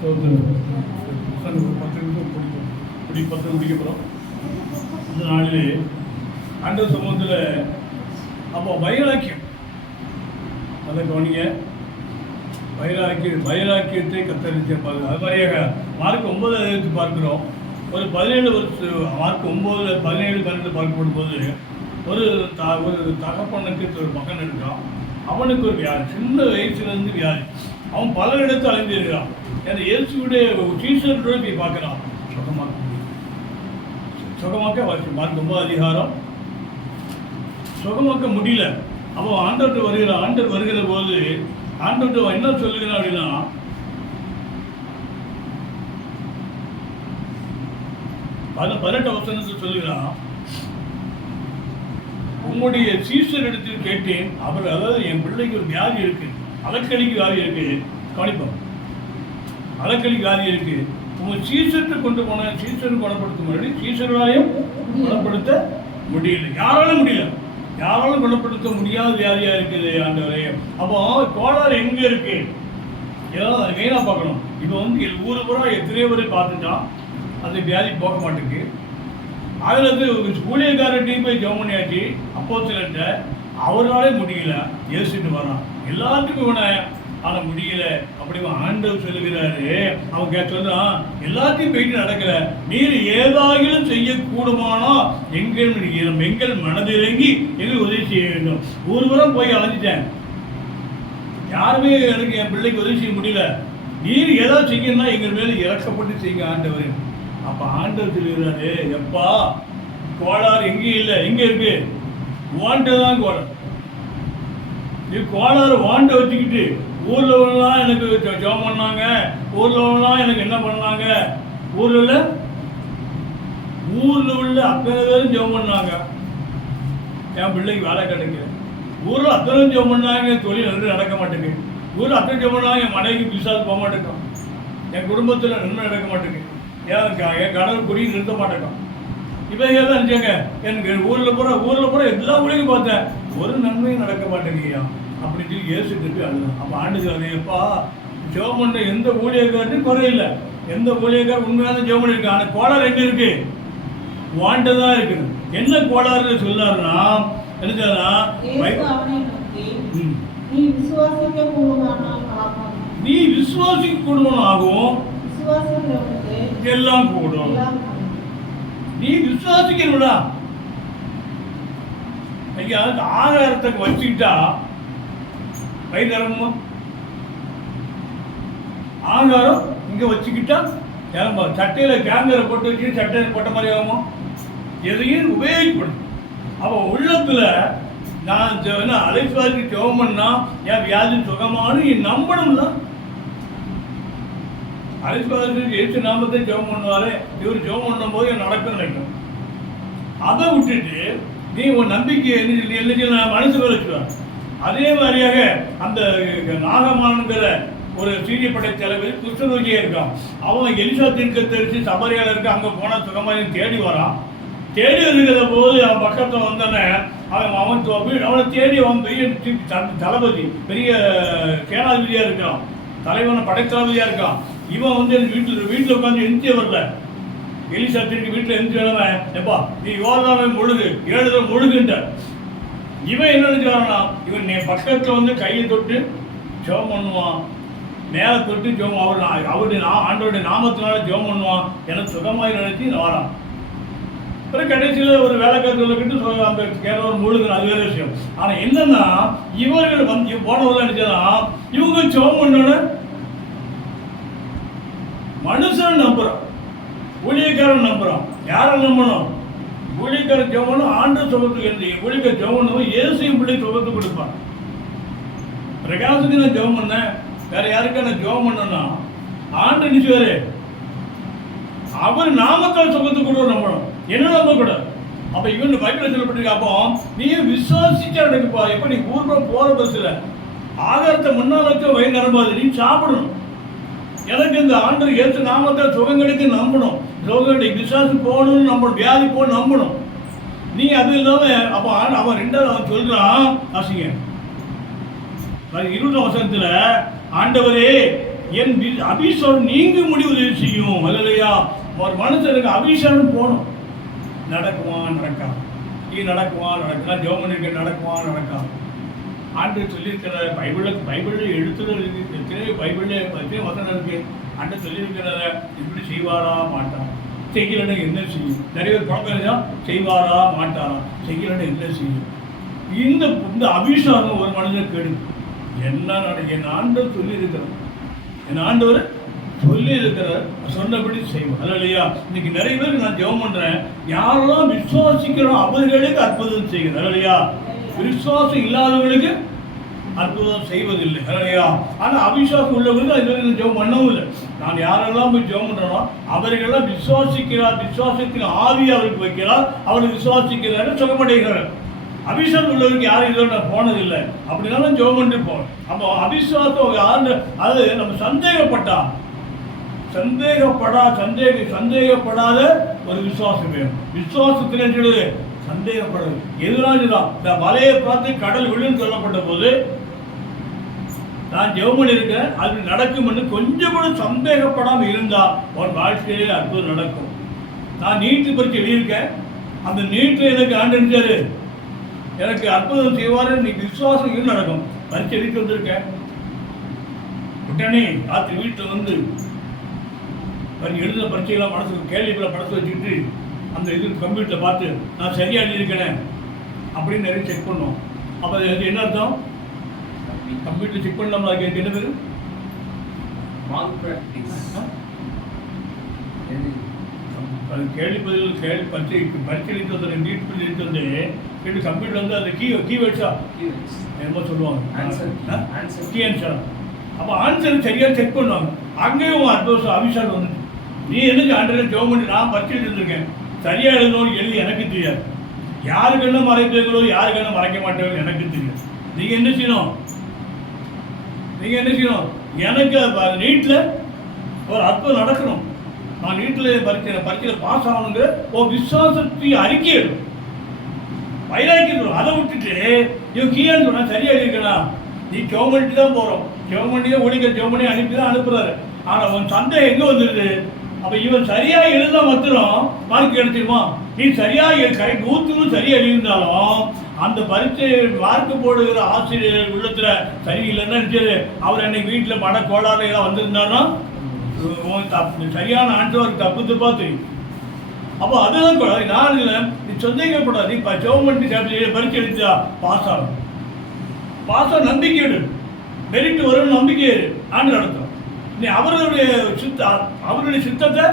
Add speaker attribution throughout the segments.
Speaker 1: பத்து நிமிஷம் பிடிக்கும். பத்து முடிக்க இந்த நாளிலே சமூகத்தில் அப்போ வைராக்கியம். அதை கவனிங்க. வைராக்கிய வைராக்கியத்தை கத்தரித்து பார்க்க அது மாதிரியாக மார்க் ஒன்பது எடுத்து பார்க்குறோம். ஒரு பதினேழு வருஷம் மார்க் ஒன்பதுல பதினேழு பன்னெண்டு பார்க்கப்படும் போது ஒரு த ஒரு தகப்பனுக்கு ஒரு மகன் இருக்கான். அவனுக்கு ஒரு வியாதி சின்ன வயசுலேருந்து வியாதி. அவன் பல இடத்து அலைந்திருக்கிறான் அந்த இயேசுடைய டீச்சரோட போய் பார்க்கலாம் சுகமாக்க முடியும் சுகமாக்க மார்க் ஒன்பது அதிகாரம். சுகமாக்க முடியல. அப்போ ஆண்டவர்கிட்ட வருகிற ஆண்டவர் வருகிற போது ஆண்டவர்கிட்ட அவன் என்ன சொல்லுகிறான் அப்படின்னா பல பதினெட்டு வசனத்தில் சொல்லுகிறான் உங்களுடைய சீசர் எடுத்து கேட்டேன் அவர் அதாவது என் பிள்ளைக்கு ஒரு வியாதி இருக்கு அலக்கடிக்கு வியாதி இருக்கு. கவனிப்போம். அலக்கலி வியாதி இருக்கு. உங்கள் சீசர்கிட்ட கொண்டு போன சீசர் குணப்படுத்த முன்னாடி சீசர்களாலையும் குணப்படுத்த முடியல. யாராலும் முடியல. யாராலும் குணப்படுத்த முடியாத வியாதியா இருக்குது ஆண்டவரே. அப்போ கோளாறு எங்க இருக்கு? ஏதாவது அதை மெயினாக பார்க்கணும். இப்போ வந்து எல் ஊர் பூரா எத்தனையோ பேர் பார்த்துட்டான் அந்த வியாதி போக மாட்டேங்குது. அதில் வந்து ஊழியக்காரர்கிட்டையும் போய் ஜெபம் பண்ணியாச்சு. அப்போ சிலர்கிட்ட அவராலே முடியல. ஏசிட்டு வரான். எல்லாத்துக்கும் இவனை ஆனால் முடியல. அப்படி ஆண்டவர் சொல்லுகிறாரு. அவன் கே சொல்றான் எல்லாத்தையும் போயிட்டு நடக்கல. நீர் ஏதாகிலும் செய்யக்கூடுமானோ எங்கள் எங்கள் மனதிறங்கி எங்களுக்கு உதவி செய்ய வேண்டும். ஊர்வரம் போய் அலைஞ்சிட்டேன். யாருமே எனக்கு என் பிள்ளைக்கு உதவி செய்ய முடியல. நீர் ஏதாவது செய்யணும்னா எங்கள் மேல இறக்கப்பட்டு செய்யுங்க ஆண்டவர். அப்போ ஆண்டவர் சொல்லுகிறாரு எப்பா கோளாறு எங்கேயும் இல்லை. எங்க இருக்கு? வாண்டதான் கோளாறு. நீ கோளாறு வாண்ட வச்சுக்கிட்டு ஊர்ல உள்ளலாம் எனக்கு ஜெபம் பண்ணாங்க. ஊர்ல உள்ளலாம் எனக்கு என்ன பண்ணாங்க? ஊர்ல உள்ள ஊர்ல உள்ள அத்தனை பேரும் ஜெபம் பண்ணாங்க. என் பிள்ளைக்கு வேலை கிடைக்கல. ஊரில் அத்தனை ஜெபம் பண்ணாங்க தொழில் நல்லா நடக்க மாட்டேங்குது. ஊரில் அத்தனை ஜெபம் பண்ணாங்க என் மனைவிக்கு விசாரிச்சு போக மாட்டேங்கும் என் குடும்பத்தில் நன்மை நடக்க மாட்டேங்குது. ஏன் என் கடவுள் குடி நிறுத்த மாட்டேங்கும் இவை ஏதாவது நினச்சாங்க எனக்கு ஊரில் பூரா ஊரில் பூரா எல்லா ஊழியும் பார்த்தேன். ஒரு நன்மையும் நடக்க மாட்டேங்குயா அப்படின்னு சொல்லி ஏசுக்கிட்டு அழுதான் அப்போ ஆண்டு எப்பா ஜெபம் பண்ண எந்த ஊழியக்காரனும் குறையில்லை. எந்த ஊழியக்காரர் உண்மையான ஜெபம் பண்ணியிருக்கான் ஆனால் கோளாறு எங்கே இருக்கு? வாண்டதா இருக்குது. என்ன கோளாறுன்னு சொல்லாருன்னா
Speaker 2: இயேசு
Speaker 1: ம்.
Speaker 2: நீ விசுவாசிக்க
Speaker 1: கூடுவன் ஆகும் எல்லாம் கூடும். நீ விசுவாசிக்கணும்டா ஐயா ஆகாரத்தை வச்சுக்கிட்டா வயிறு நிரம்புமா? இங்கே இங்க வச்சுக்கிட்டா நிரம்ப. சட்டையில் கேங்கரை போட்டு வச்சு சட்டையில் போட்ட மாதிரி ஆகுமா? எதையும் உபயோகிக்கணும் அவன் உள்ளத்துல நான் ஜெ- என்ன அலைசுவாசி ஜெபம் என் வியாதி சுகமானு நீ நம்பணும்ல. அலைசுவாசி ஏசு நாமத்தை ஜெபம் பண்ணுவாரே. இவர் ஜெபம் பண்ணும்போது என் நடக்கும் நினைக்கும் அதை விட்டுட்டு நீ உன் நம்பிக்கை என்ன சொல்லி என்ன சொல்லி நான் வச்சுருவேன் அதே மாதிரியாக அந்த நாகமானுங்கிற ஒரு சீரிய படை தலைவர் குஷ்டரோகியா இருக்கான். அவன் எலிசா தீர்க்க தெரிஞ்சு சபரியால இருக்க அங்கே போனால் சுகமாரி தேடி வரான். தேடி இருக்கிற போது அவன் பக்கத்தில் வந்தோடனே அவன் அவன் தொ- அவனை தேடி அவன் பெரிய த- தளபதி பெரிய கேனாதிபதியாக இருக்கான். தலைவன படைத்தளபதியாக இருக்கான். இவன் வந்து என் வீட்டில் வீட்டில் உட்காந்து எந்திய வரல. எலிசா திரும்பி வீட்டில் எந்த வேணாம் எப்பா நீ யோகாவை முழுகு ஏழு தடவை முழுகுன்ற இவன் என்ன நினைச்சானா இவன் என் பக்கத்தில் வந்து கையை தொட்டு ஜெபம் பண்ணுவான். மேலே தொட்டு ஜோம் அவர் அவருடைய நா ஆண்டவருடைய நாமத்தினால ஜோம் பண்ணுவான். என சுகமாய் நினைச்சு நான் வரான் அப்புறம் கடைசியில் ஒரு வேலைக்காரர் கிட்ட சொ- அந்த கேரளம் முழுகுது அது வேற விஷயம். ஆனால் என்னன்னா இவர்கள் வந்து போனவர்கள் நினைச்சா இவங்க ஜெபம் பண்ணோன்னு மனுஷன் நம்புறான். ஊழியக்காரன் நம்புறான். யாரை நம்பணும்? ஊழியக்காரன் ஜெவனும் ஆண்டு சுகத்துக்கு என்று ஊழியக்கார ஜெவனும் இயேசையும் பிள்ளை சுகத்து கொடுப்பான். பிரகாசுக்கு நான் ஜெபம் பண்ணேன் வேற யாருக்கா நான் ஜெபம் பண்ணேன்னா ஆண்டு நிச்சயரே அவர் நாமக்கால் சுகத்து கொடுவோம் நம்பணும் என்ன நம்ப கூட? அப்ப இவன் பைபிள் சொல்லப்பட்டிருக்க அப்போ நீ விசுவாசிச்சா நடக்குப்பா. எப்ப நீ ஊர்ல போற பஸ்ல ஆகாரத்தை முன்னால் வச்சு நீ சாப்பிடணும். எனக்கு இந்த ஆண்டு ஏற்று நாமத்தை சுகம் கிடைக்க நம்பணும். சுகம் கிடைக்க விசுவாசம் போகணும்னு நம்ம வியாதி போகணும் நம்பணும். நீ அது இல்லாம அப்போ அவன் ரெண்டாவது அவன் சொல்கிறான் ஆசிங்க இருபது வசனத்தில் ஆண்டவரே என் அபிஷேகம் நீங்க முடிவு உதவி செய்யும். அல்லையா ஒரு மனுஷனுக்கு அபிஷேகம் போகணும். நடக்குவான் நடக்கா நீ நடக்குவான் நடக்கலாம் ஜெவமனுக்கு நடக்குவான் நடக்கா ஆண்டு சொல்லியிருக்கிற பைபிளில் பைபிளில் எழுத்துகள் இருக்கு எத்தனையோ பைபிளில் எத்தனையோ வசனம் இருக்கு. ஆண்டு சொல்லியிருக்கிறத இப்படி செய்வாரா மாட்டான். செய்யலன்னா என்ன செய்யும்? நிறைய பேர் பழக்கம் செய்வாரா மாட்டாரா? செய்யலன்னா என்ன செய்யும்? இந்த இந்த அபிஷேகம் ஒரு மனிதன் கெடு. என்ன நட என் ஆண்டவர் சொல்லியிருக்கிறார். என் ஆண்டவர் சொல்லி இருக்கிறார் சொன்னபடி செய்வோம். அதில் இல்லையா இன்னைக்கு நிறைய பேருக்கு நான் ஜெபம் பண்ணுறேன் யாரெல்லாம் விசுவாசிக்கிறோம் அவர்களுக்கு அற்புதம் செய்கிறது அதில் இல்லையா விசுவாசம் இல்லாதவர்களுக்கு அற்புதம் செய்வதில்லை. இல்லையா ஆனால் அவிசுவாசம் உள்ளவர்களுக்கு அது வரைக்கும் ஜெபம் பண்ணவும் இல்லை. நான் யாரெல்லாம் போய் ஜெபம் பண்றேனோ அவர்களெல்லாம் விசுவாசிக்கிறார் விசுவாசத்தின் ஆவி அவருக்கு வைக்கிறார். அவர் விசுவாசிக்கிறார் சுகமடைகிறார் அபிஷேகம் உள்ளவருக்கு யாரும் இதோட நான் போனதில்லை. அப்படினாலும் ஜெபம் பண்ணிட்டு போகணும் அப்போ அபிஸ்வாசம் யாரு அது நம்ம சந்தேகப்பட்டா. சந்தேகப்படா சந்தேக சந்தேகப்படாத ஒரு விசுவாசம் வேணும். விசுவாசத்தில் சொல்லுது? சந்தேகப்படுது எதுனாலும் இந்த மலையை பார்த்து கடல் விழுன்னு சொல்லப்பட்ட போது நான் ஜெவமன் பண்ணியிருக்கேன் அது நடக்கும்னு கொஞ்சம் கூட சந்தேகப்படாமல் இருந்தால் உன் வாழ்க்கையிலே அற்புதம் நடக்கும். நான் நீட்டு பறிச்சு எழுதியிருக்கேன். அந்த நீட்டில் எனக்கு ஆண்டு எனக்கு அற்புதம் செய்வார் நீ விசுவாசம் இது நடக்கும். பறிச்சு எழுதி வந்திருக்கேன். உடனே ராத்திரி வீட்டில் வந்து பரி எழுதின பரீட்சையெல்லாம் மனசுக்கு கேள்விகளை படத்து வச்சுக்கிட்டு அந்த இது கம்ப்யூட்டரில் பார்த்து நான் சரியாக எழுதியிருக்கேனே அப்படின்னு நிறைய செக் பண்ணோம். அப்போ அது என்ன அர்த்தம்? கம்ப்யூட்டர் செக் பண்ணலாமா அதுக்கு என்ன பேர்?
Speaker 3: மால் பிராக்டிஸ்
Speaker 1: அது கேள்வி பதில் கேள்வி பரிச்சை பரிச்சை எழுதி வந்து நீட் பண்ணி எழுதி வந்து கேள்வி கம்ப்யூட்டர் வந்து அந்த கீ கீவேர்ட்ஸா என்னமோ சொல்லுவாங்க?
Speaker 3: Key. Answer
Speaker 1: கீ ஆன்சர் அப்போ ஆன்சர் சரியாக செக் பண்ணுவாங்க. அங்கேயும் அற்புதம் அபிஷால் வந்துட்டு நீ எனக்கு ஆண்டரை ஜெபம் பண்ணி நான் பரிச்சை எழுதிருக்கேன் சரியா எழுதணும்னு எழுதி எனக்கு தெரியாது. யாருக்கு என்ன மறைப்பீங்களோ யாருக்கு என்ன மறைக்க மாட்டேங்களோ எனக்கு தெரியாது. நீங்க என்ன செய்யணும்? நீங்க என்ன செய்யணும்? எனக்கு நீட்டில் ஒரு அற்புதம் நடக்கணும். நான் நீட்டில் பரீட்சை பரீட்சையில் பாஸ் ஆகணுங்க ஒரு விசுவாசத்தை அறிக்கையிடும். வைராக்கியம் அதை விட்டுட்டு இவன் கீழே சொன்னா சரியா இருக்கணும் நீ கவர்மெண்ட் தான் போறோம். கவர்மெண்ட் தான் ஒழிக்க கவர்மெண்ட் அனுப்பி தான் அனுப்புறாரு. ஆனா உன் சந்தை எங்க வந்துருது? அப்ப இவன் சரியா எழுத மாத்திரம் மார்க் கிடைச்சிருமா நீ சரியா கரெக்ட் நூற்றுக்கும் சரியா எழுந்தாலும் அந்த பரீட்சை மார்க்கு போடுகிற ஆசிரியர் உள்ளத்துல சரியில்லைன்னு நினைச்சது? அவர் என்னைக்கு வீட்டில் மன கோளாறு ஏதாவது வந்திருந்தாருன்னா சரியான ஆண்டவர் தப்பு தப்பா தெரியும். அப்போ அதுதான் கூட நான் இல்லை நீ சந்தேகப்படாது இப்போ கவர்மெண்ட் கேபிள் பரீட்சை எடுத்தா பாஸ் ஆகும். பாஸ் ஆக நம்பிக்கை எடு மெரிட் வரும் நம்பிக்கை ஆண்டு நடத்தும். நீ அவர்களுடைய சித்த அவருடைய சித்தத்தை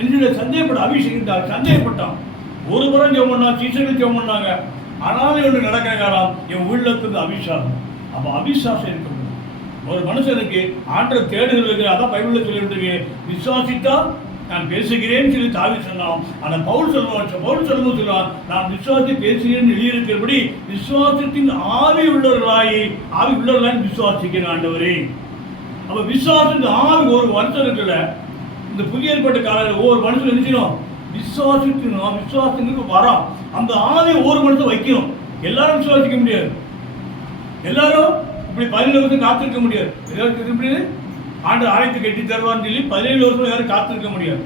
Speaker 1: என்னுடைய சந்தேகப்பட அபிஷேகம் சந்தேகப்பட்டான். ஒரு புறம் ஜெபம் பண்ணான் சீசர்கள் ஜெபம் பண்ணாங்க ஆனாலும் ஒன்று நடக்கிற காலம் என் உள்ளத்துக்கு அபிஷாசம். அப்போ அபிஷாசம் இருக்கணும். ஒரு மனுஷனுக்கு ஆண்டர் தேடுகிறது அதான் பைபிளில் சொல்லிவிட்டு விசுவாசித்தா நான் பேசுகிறேன்னு சொல்லி தாவி சொன்னான். அந்த பவுல் சொல்லுவான் பவுல் சொல்லும்போது சொல்லுவான் நான் விசுவாசி பேசுகிறேன்னு எழுதியிருக்கிறபடி விசுவாசத்தின் ஆவி உள்ளவர்களாய் ஆவி உள்ளவர்களாய் விசுவாசிக்கிறேன் ஆண்டவரே. அப்போ விசுவாசத்தின் ஆவி ஒரு வருஷம் இருக்குல்ல இந்த புதிய ஏற்பட்ட காலையில் ஒவ்வொரு மனுஷன் நினைச்சிடும் விசுவாசிக்கணும் விசுவாசங்களுக்கு வரோம். அந்த ஆவி ஒவ்வொரு மனுஷன் வைக்கணும். எல்லாரும் விசுவாசிக்க முடியாது. எல்லாரும் இப்படி பதினேழு வருஷம் காத்திருக்க முடியாது. எப்படி ஆண்டு ஆலயத்தை கட்டி தருவான்னு சொல்லி பதினேழு வருஷம் யாரும் காத்திருக்க முடியாது.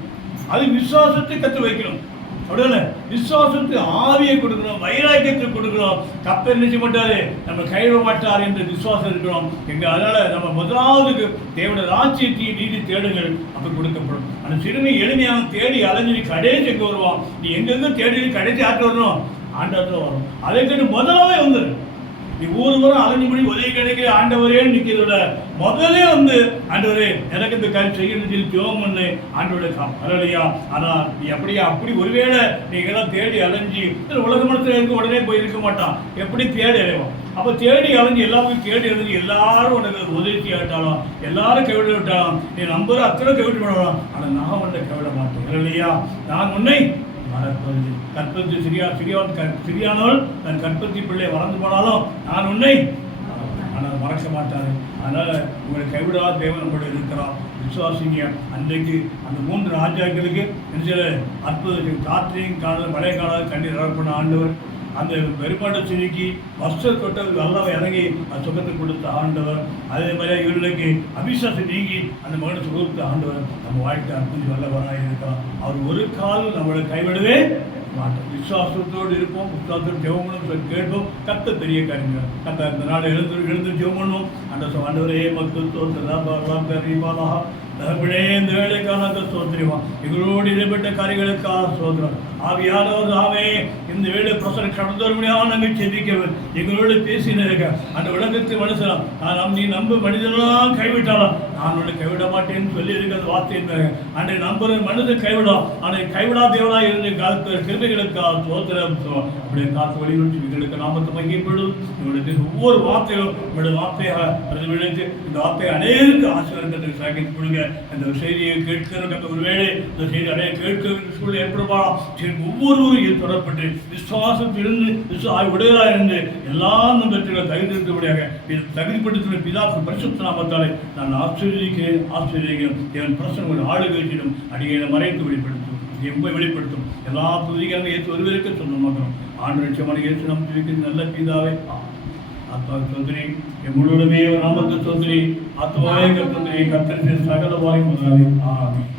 Speaker 1: அது விசுவாசத்தை கற்று வைக்கணும் அப்படிதானே விசுவாசத்துக்கு ஆவியை கொடுக்கணும் வைராக்கியத்தை கொடுக்கணும் கப்பல் நினைச்சு மாட்டாரு நம்ம கைவிட மாட்டார் என்று விசுவாசம் இருக்கணும் எங்க அதனால நம்ம முதலாவது தேவன ராஜ்யத்தை நீதி தேடுங்கள் அப்படி கொடுக்கப்படும். அந்த சிறுமி எளிமையாக தேடி அலைஞ்சு கடைசி எங்க வருவான்? நீ எங்கெங்க தேடி கடைசி ஆட்டு வரணும்? ஆண்டத்தில் வரும் அதை கண்டு முதலாவே வந்துடும் நீ ஊர் வரும் அலைஞ்சு உதவி கிடைக்க ஆண்டவரே நிற்கிறத முதலே வந்து ஆண்டவரே எனக்கு இந்த காரியம் செய்யணும் சொல்லி ஜோம் பண்ணு. ஆண்டவரே வரலையா ஆனால் நீ அப்படியே அப்படி ஒருவேளை நீ எல்லாம் தேடி அலைஞ்சு உலக மனத்தில் இருக்க உடனே போய் இருக்க மாட்டான். எப்படி தேடி அலைவோம் அப்போ தேடி அலைஞ்சு எல்லாரும் தேடி அலைஞ்சு எல்லாரும் உனக்கு உதவி ஆட்டாலும் எல்லாரும் கைவிட விட்டாலும் நீ நம்புற அத்தனை கேவிட்டு விடலாம் ஆனால் நான் உன்னை கைவிட மாட்டேன். இல்லையா நான் உன்னை மறப்பதில்லை கற்பத்தி சிறியா சிறியவன் க- சிறியானவள் தன் கற்பத்தி பிள்ளை வளர்ந்து போனாலும் நான் உன்னை ஆனால் மறக்க மாட்டாரு அதனால் உங்களை கைவிடாத தேவன் நம்மளோட இருக்கிறான் விசுவாசிங்க அன்றைக்கு அந்த மூன்று ராஜாக்களுக்கு என்ன செய்யல அற்புதம் காற்றையும் காலம் மழை காலம் கண்ணீர் வளர்ப்பின ஆண்டவர். அந்த பெருமாட்டை சிரிக்கி வஸ்திர தொட்டது எல்லாம் இறங்கி அந்த சுகத்தை கொடுத்த ஆண்டவர் அதே மாதிரி இவர்களுக்கு அபிசாசம் நீங்கி அந்த மகனை சுகத்தை ஆண்டவர் நம்ம வாழ்க்கை அற்புதம் வல்லவராக இருக்கலாம் அவர் ஒரு காலம் நம்மளை கைவிடவே மாட்டோம். விசுவாசத்தோடு இருப்போம் விசுவாசத்தோடு ஜெபம் பண்ணும் கேட்போம். கத்த பெரிய காரியங்கள். கத்த இந்த நாள் எழுந்து எழுந்து ஜெபம் பண்ணுவோம். அந்த ஆண்டவரே மக்கள் தோற்றலாம் கரீபாலா தகப்பனே இந்த வேலைக்காக சோதரிவா எங்களோடு இடைப்பட்ட காரியங்களுக்காக சோதரம் ஆவியானவர் ஆவே இந்த வேலை பிரசன ஒரு வரும்படியாக நாங்கள் செதிக்கவர் எங்களோடு பேசினேங்க அந்த உலகத்தை மனுஷனா நான் நீ நம்ப மனிதனெல்லாம் கைவிட்டாலாம் நான் உன்னை கைவிட மாட்டேன்னு சொல்லி இருக்க அந்த வார்த்தை இருந்தாங்க அன்றை நம்புற மனிதன் கைவிடும் அன்றை கைவிடா தேவனா இருந்து காத்த கிருமிகளுக்காக சோதரம் அப்படியே காத்து வழிவிட்டு எங்களுக்கு நாமத்தை மகிழ்ப்படும் இவளுக்கு ஒவ்வொரு வார்த்தையும் உங்களுடைய வார்த்தையாக பிரதிபலித்து இந்த வார்த்தையை அநேருக்கு ஆசீர்வாதத்தை சாகித்து கொடுங்க. அந்த செய்தியை கேட்கிற ஒருவேளை இந்த செய்தி அடைய கேட்க சூழ்நிலை ஏற்படுமா? சரி ஒவ்வொருவரும் தொடரப்பட்டு விசுவாசத்திலிருந்து விசுவா உடையதாக இருந்து எல்லா நம்பத்திலும் தகுதிப்படும்படியாக இது தகுதிப்படுத்துகிற பிதா பரிசுத்த நாமத்தாலே நான் ஆச்சரிக்கிறேன் ஆச்சரிக்கிறேன் என் பிரசனங்கள் ஆளுகையிடம் அடியை மறைத்து வெளிப்படுத்தும் எம்பை வெளிப்படுத்தும். எல்லா புதிகளும் ஏற்று வருவதற்கு சொன்ன மாத்திரம் ஆண்டு லட்சமான ஏற்று நம் இருக்கிற நல்ல பீதாவே. ஆத்மா சோதரி முழுவதுமே நாமத்து சோதரி ஆத்மாவே கத்தரி கத்தரி சகல வாய் முதலாளி. ஆமீன்.